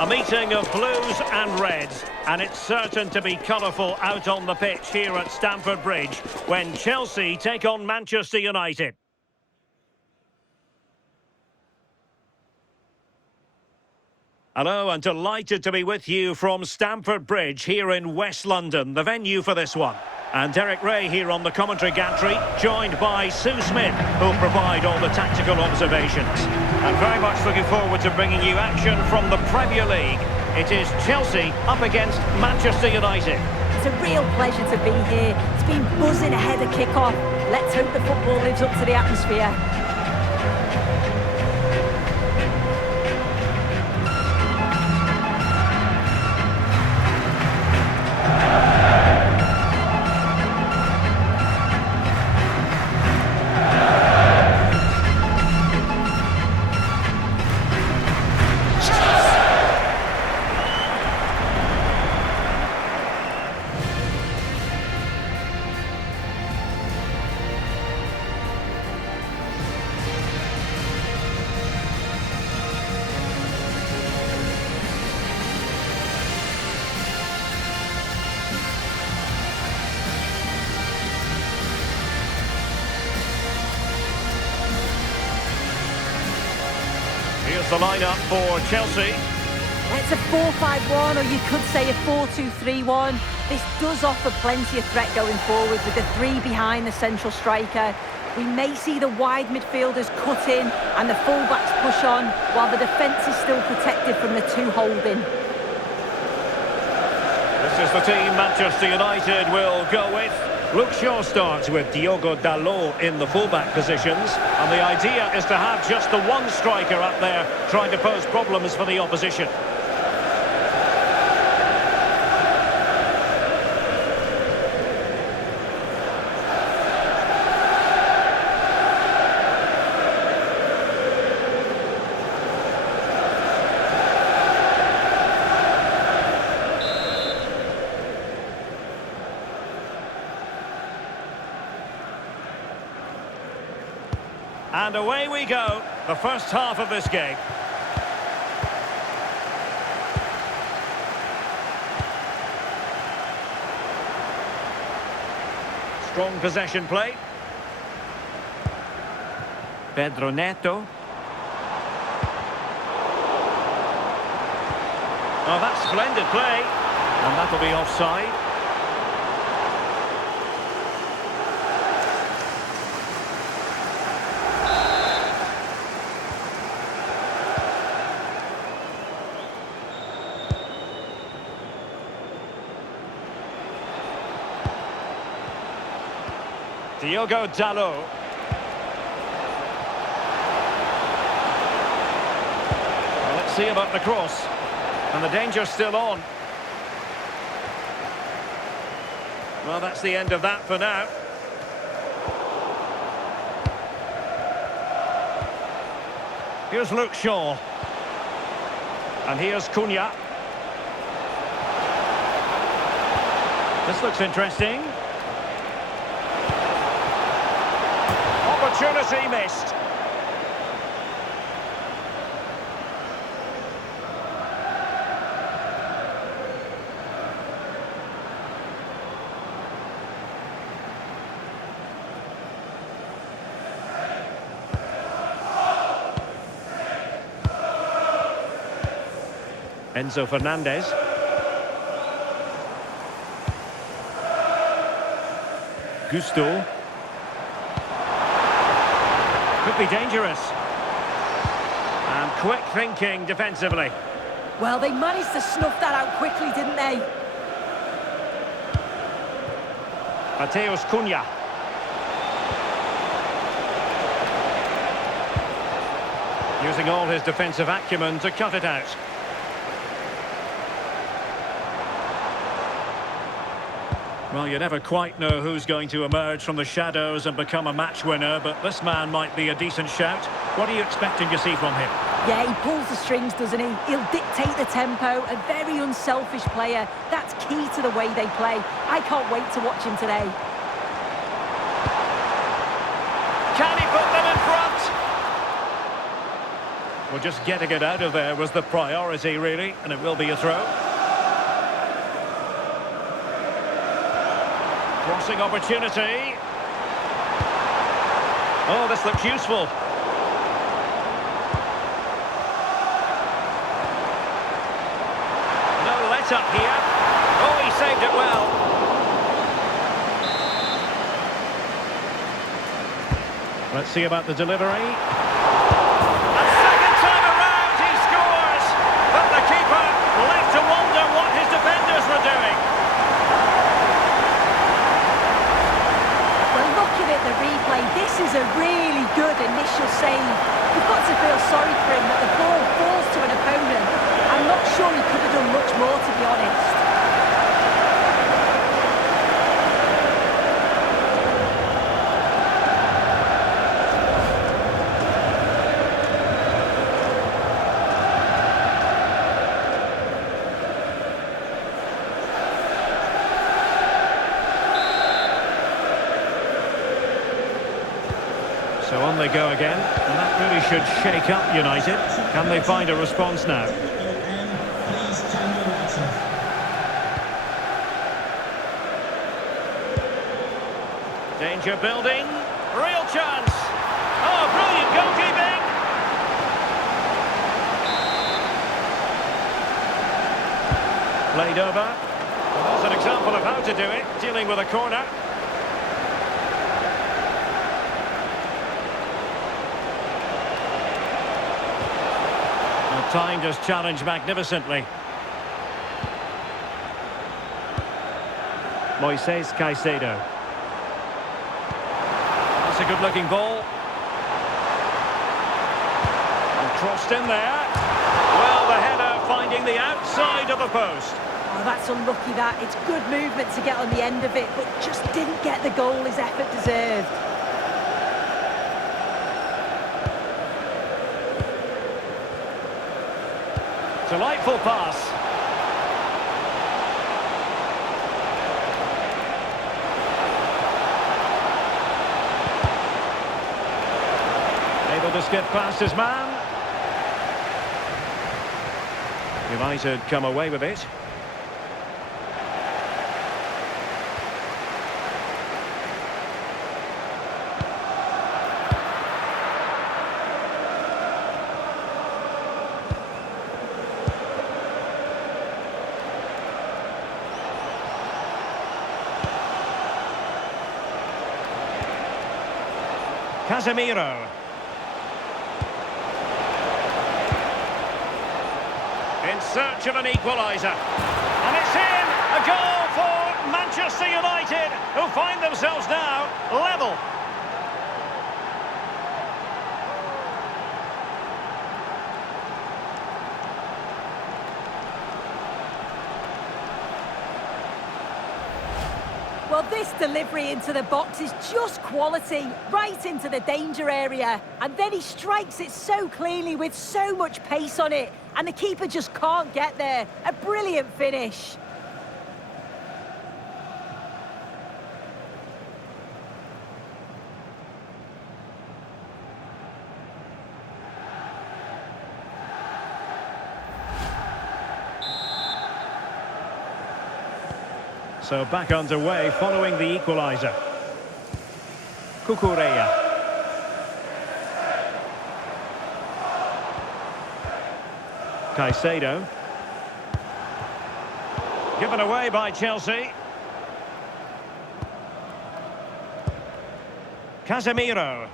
A meeting of blues and reds, and it's certain to be colourful out on the pitch here at Stamford Bridge when Chelsea take on Manchester United. Hello, and delighted to be with you from Stamford Bridge here in West London, the venue for this one. And Derek Ray here on the commentary gantry, joined by Sue Smith, who'll provide all the tactical observations. And very much looking forward to bringing you action from the Premier League. It is Chelsea up against Manchester United. It's a real pleasure to be here. It's been buzzing ahead of kick-off. Let's hope the football lives up to the atmosphere. Here's the lineup for Chelsea. It's a 4-5-1, or you could say a 4-2-3-1. This does offer plenty of threat going forward with the three behind the central striker. We may see the wide midfielders cut in and the fullbacks push on, while the defence is still protected from the two holding. This is the team Manchester United will go with. Luke Shaw starts with Diogo Dalot in the fullback positions, and the idea is to have just the one striker up there trying to pose problems for the opposition. And away we go, the first half of this game. Strong possession play. Pedro Neto. Oh, that's splendid play. And that'll be offside. Diogo Dalot. Well, let's see about the cross. And the danger's still on. Well, that's the end of that for now. Here's Luke Shaw. And here's Cunha. This looks interesting. Opportunity missed. Enzo Fernandez. Gusto. Could be dangerous. And quick thinking defensively. Well, they managed to snuff that out quickly, didn't they? Mateus Cunha. Using all his defensive acumen to cut it out. Well, you never quite know who's going to emerge from the shadows and become a match winner, but this man might be a decent shout. What are you expecting to see from him? Yeah, he pulls the strings, doesn't he? He'll dictate the tempo, a very unselfish player. That's key to the way they play. I can't wait to watch him today. Can he put them in front? Well, just getting it out of there was the priority, really, and it will be a throw. Crossing opportunity. Oh, this looks useful. No let-up here. Oh, he saved it well. Let's see about the delivery. A second time around, he scores! But the keeper left to wonder what his defenders were doing. Well, looking at the replay, this is a really good initial save. You've got to feel sorry for him that the ball falls to an opponent. I'm not sure he could have done much more, to be honest. So on they go again, and that really should shake up United. Can they find a response now? Danger building, real chance. Oh, brilliant goalkeeping. Played over. Well, that's an example of how to do it, dealing with a corner. Timed his challenge magnificently. Moises Caicedo. That's a good-looking ball. And crossed in there. Well, the header finding the outside of the post. Oh, that's unlucky, that. It's good movement to get on the end of it, but just didn't get the goal his effort deserved. Delightful pass. Able to skip past his man. United come away with it. Casemiro. In search of an equaliser. And it's in! A goal for Manchester United, who find themselves now level. Well, this delivery into the box is just quality, right into the danger area. And then he strikes it so cleanly with so much pace on it. And the keeper just can't get there. A brilliant finish. So back underway following the equaliser. Cucurella. Caicedo. Given away by Chelsea. Casemiro.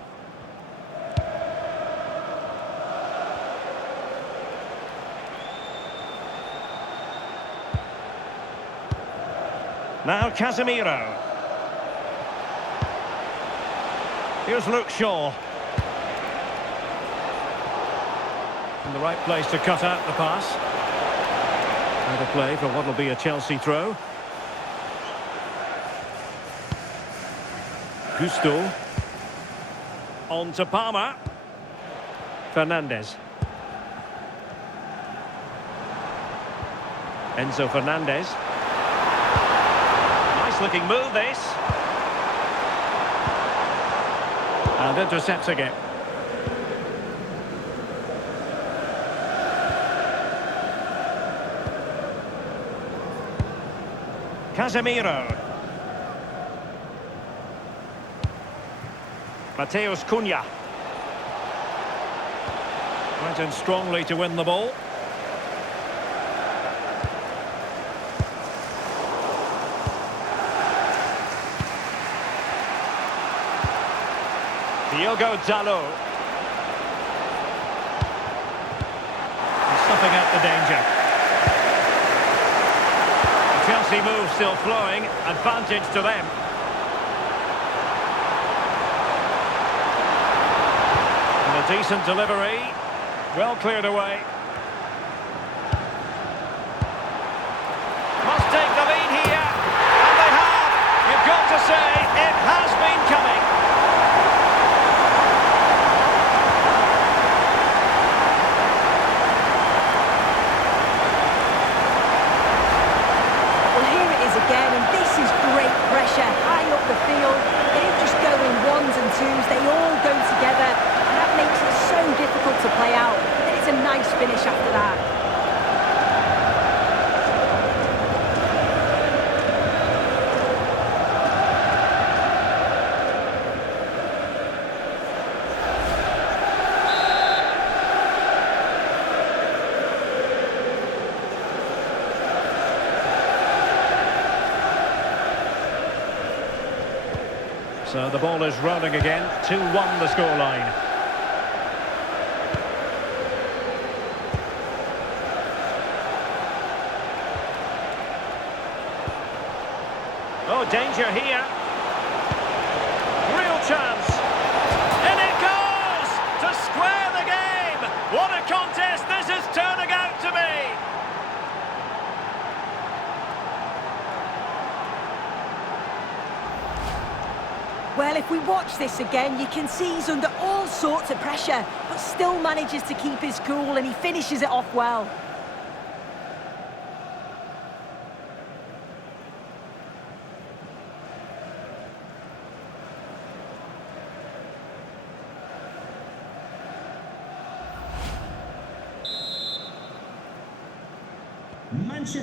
Now Casemiro. Here's Luke Shaw. In the right place to cut out the pass. Out of play for what will be a Chelsea throw. Gusto. On to Palmer. Fernandes. Enzo Fernandez. Looking move this, and intercepting it. Casemiro. Mateus Cunha. Went in strongly to win the ball. Diogo Dalot. Snuffing out the danger. The Chelsea move still flowing. Advantage to them. And a decent delivery. Well cleared away. Must take the lead here. And they have. You've got to say, it has been coming. Again, and this is great pressure high up the field. They don't just go in ones and twos, they all go together, and that makes it so difficult to play out. And it's a nice finish after that. So the ball is rolling again. 2-1 the scoreline. Oh, danger here. Real chance. And it goes to square the game. What a contest this is turning out to be. Well, if we watch this again, you can see he's under all sorts of pressure, but still manages to keep his cool and he finishes it off well.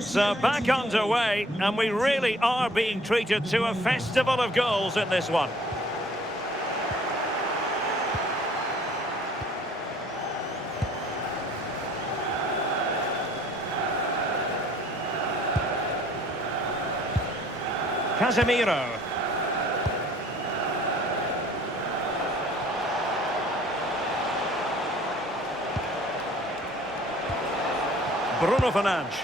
So back underway, and we really are being treated to a festival of goals in this one. Casemiro. Bruno Fernandes.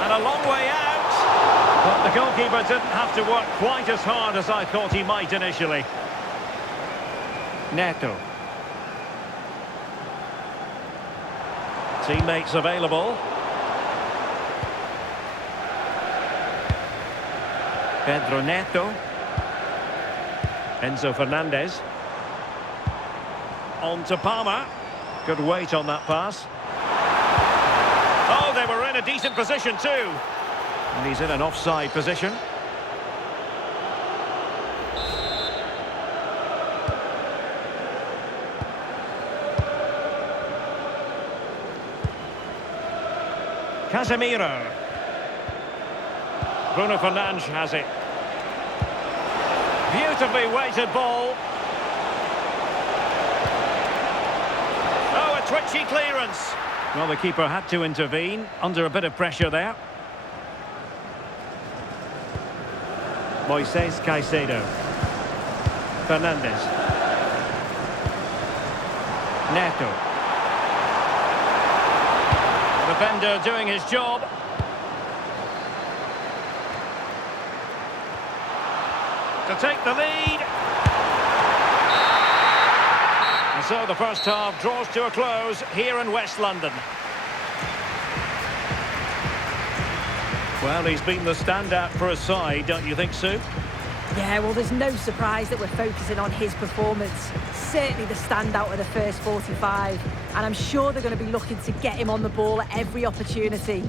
And a long way out. But the goalkeeper didn't have to work quite as hard as I thought he might initially. Neto. Teammates available. Pedro Neto. Enzo Fernandez. On to Palmer. Good weight on that pass. Oh, they were in a decent position too. And he's in an offside position. Casemiro. Bruno Fernandes has it. Beautifully weighted ball. Oh, a twitchy clearance. Well, the keeper had to intervene, under a bit of pressure there. Moises Caicedo. Fernandes. Neto. Defender doing his job. To take the lead. And so the first half draws to a close here in West London. Well, he's been the standout for his side, don't you think, Sue? Yeah, well, there's no surprise that we're focusing on his performance. Certainly the standout of the first 45. And I'm sure they're going to be looking to get him on the ball at every opportunity.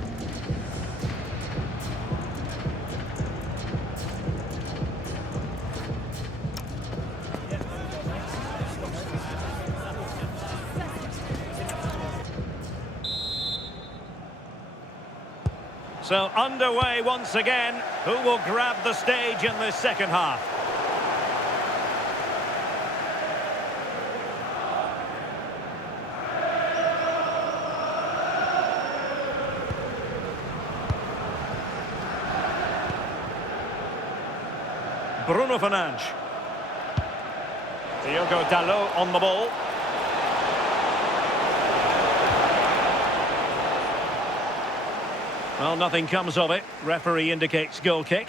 So underway once again. Who will grab the stage in this second half? Bruno Fernandes. Diogo Dalot on the ball. Well, nothing comes of it. Referee indicates goal kick.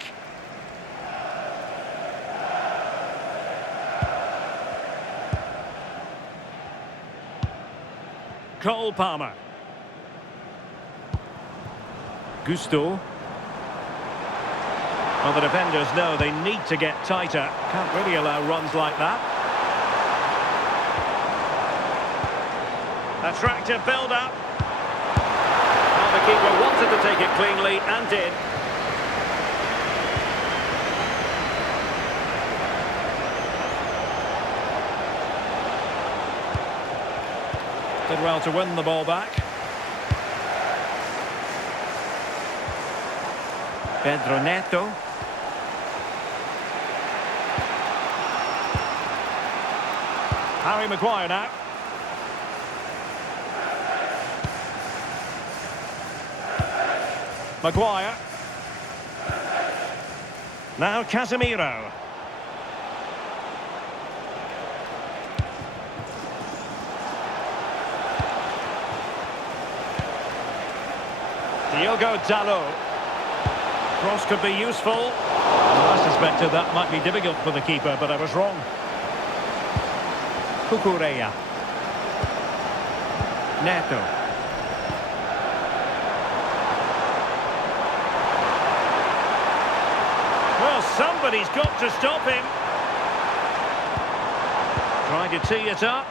Cole Palmer. Gusto. Well, the defenders know they need to get tighter. Can't really allow runs like that. Attractive build-up. Well, the keeper wanted to take it cleanly and did. Did well to win the ball back. Pedro Neto. Harry Maguire now. Maguire. Now Casemiro. Diogo Dalot. Cross could be useful. Well, I suspected that might be difficult for the keeper, but I was wrong. Cucurella. Neto. Well, somebody's got to stop him. Trying to tee it up.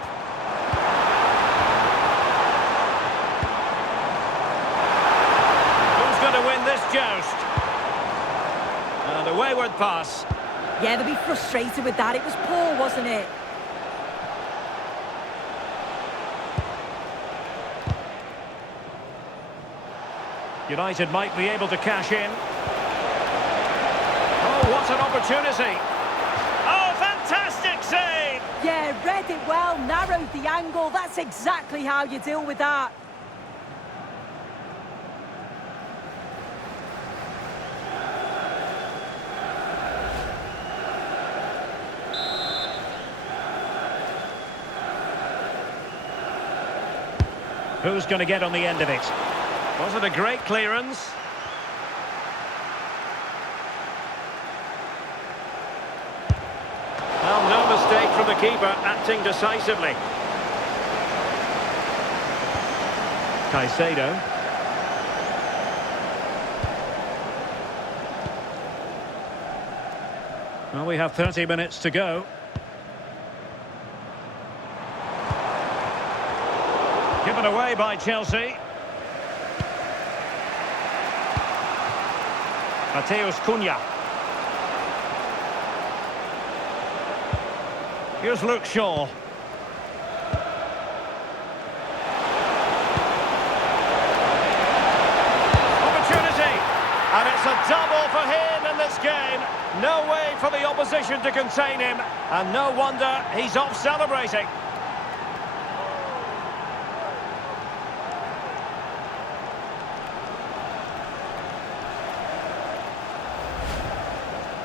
Who's going to win this joust? And a wayward pass. Yeah, they'll be frustrated with that. It was poor, wasn't it? United might be able to cash in. Oh, what an opportunity. Oh, fantastic save! Yeah, read it well, narrowed the angle. That's exactly how you deal with that. Who's going to get on the end of it? Was it a great clearance? Well, no mistake from the keeper, acting decisively. Caicedo. Well, we have 30 minutes to go. Given away by Chelsea. Mateus Cunha. Here's Luke Shaw. Opportunity! And it's a double for him in this game. No way for the opposition to contain him. And no wonder he's off celebrating.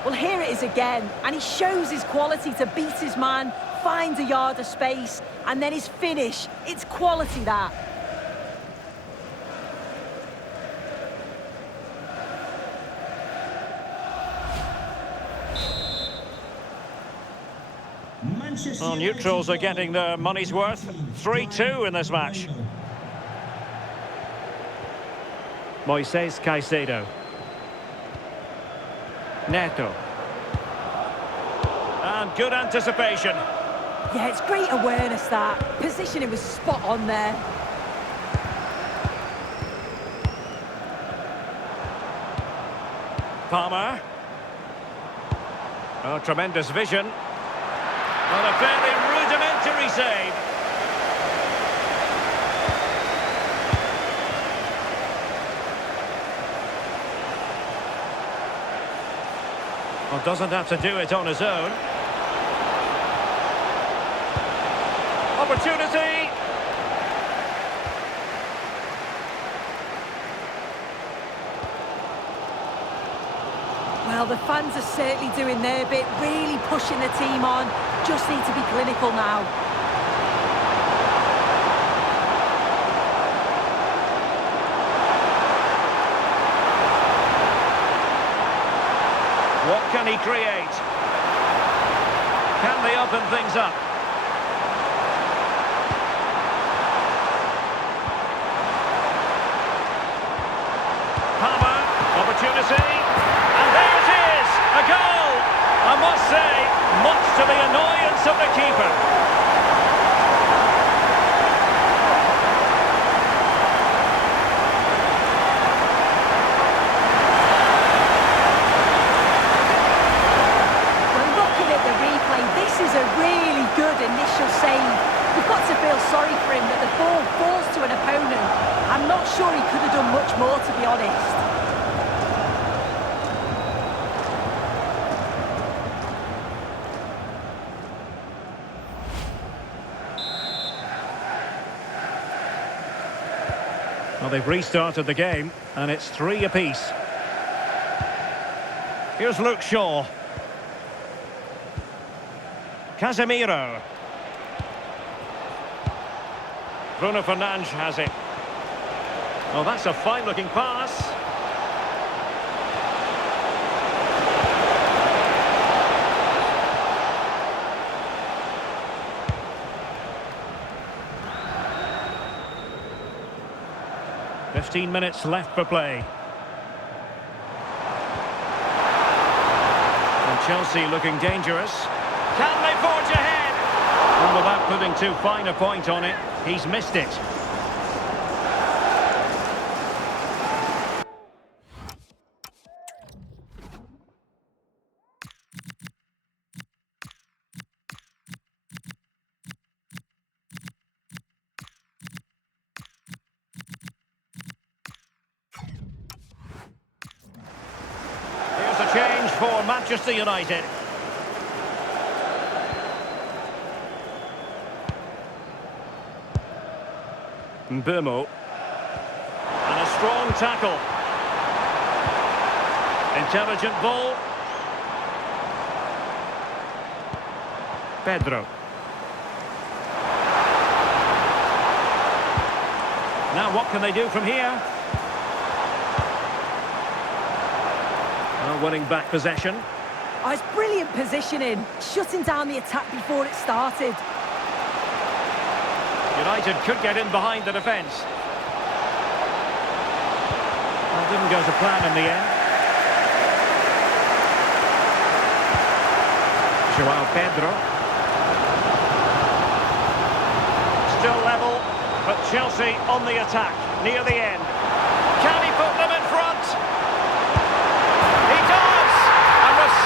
Well, here it is again, and he shows his quality to beat his man, finds a yard of space, and then his finish. It's quality, that. Well, neutrals are getting their money's worth. 3-2 in this match. Moises Caicedo. Neto. And good anticipation. Yeah, it's great awareness, that. Positioning was spot on there. Palmer. Oh, tremendous vision. Well, a fairly rudimentary save. Well, doesn't have to do it on his own. Opportunity! Well, the fans are certainly doing their bit, really pushing the team on. Just need to be clinical now. What can he create? Can they open things up? Palmer, opportunity. A goal! I must say, much to the annoyance of the keeper. When looking at the replay, this is a really good initial save. You've got to feel sorry for him that the ball falls to an opponent. I'm not sure he could have done much more, to be honest. Well, they've restarted the game, and it's 3 apiece. Here's Luke Shaw. Casemiro. Bruno Fernandes has it. Well, that's a fine-looking pass. .15 minutes left for play. And Chelsea looking dangerous. Can they forge ahead? And without putting too fine a point on it, he's missed it. Change for Manchester United. Mbeumo. And a strong tackle. Intelligent ball. Pedro. Now what can they do from here? Winning back possession. Oh, it's brilliant positioning, shutting down the attack before it started. United could get in behind the defence. Well, didn't go to plan in the end. Joao Pedro. Still level, but Chelsea on the attack, near the end. Can he put them in front?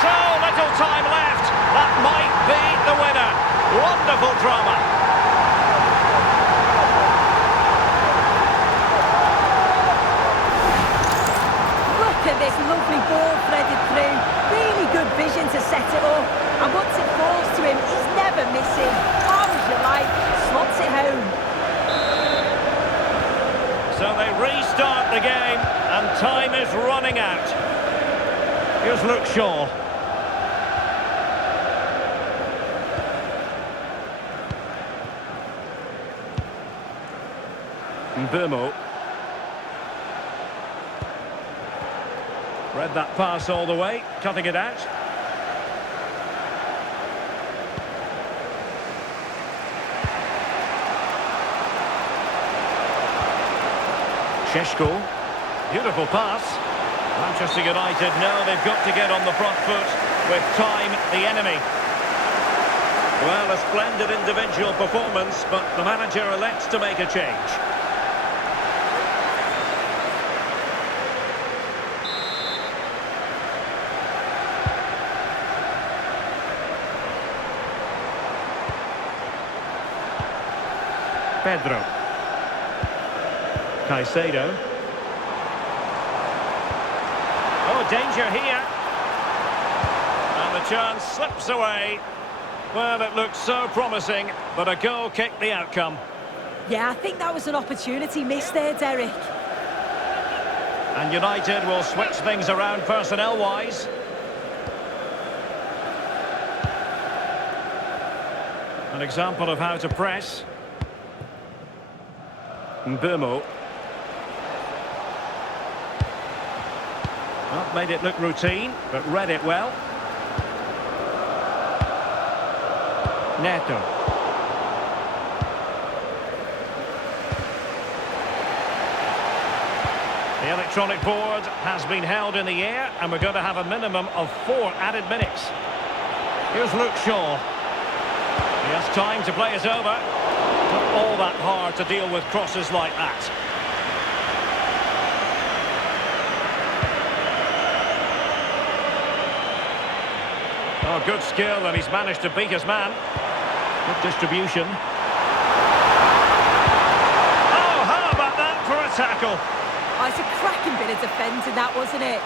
So little time left. That might be the winner. Wonderful drama. Look at this lovely ball threaded through. Really good vision to set it up. And once it falls to him, he's never missing. Calm as you like, slots it home. So they restart the game, and time is running out. Here's Luke Shaw. Mbeumo. Read that pass all the way, cutting it out. Šeško. Beautiful pass. Manchester United know they've got to get on the front foot with time the enemy. Well, a splendid individual performance, but the manager elects to make a change. Pedro. Caicedo. Oh, danger here. chance slips away. Well, it looked so promising, but a goal kicked the outcome. Yeah, I think that was an opportunity missed there, Derek. And United will switch things around personnel-wise. An example of how to press. Mbumo. Well, made it look routine, but read it well. Neto. The electronic board has been held in the air, and we're going to have a minimum of 4 added minutes. Here's Luke Shaw. He has time to play it over. Not all that hard to deal with crosses like that. Oh, good skill, and he's managed to beat his man. Good distribution. Oh, how about that for a tackle? Oh, it's a cracking bit of defending, that, wasn't it?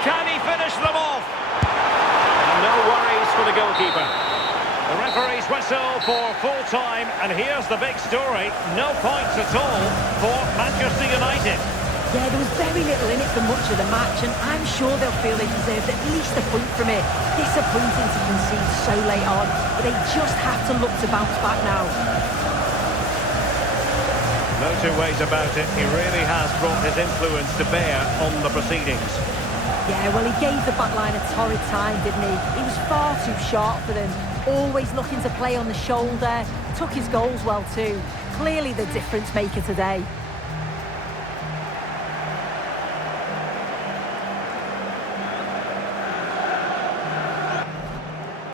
Can he finish them off? No worries for the goalkeeper. The referee's whistle for full time, and here's the big story. No points at all for Manchester United. Yeah, there was very little in it for much of the match, and I'm sure they'll feel they deserved at least a point from it. Disappointing to concede so late on, but they just have to look to bounce back now. No two ways about it. He really has brought his influence to bear on the proceedings. Yeah, well, he gave the back line a torrid time, didn't he? He was far too sharp for them. Always looking to play on the shoulder. Took his goals well too. Clearly the difference maker today.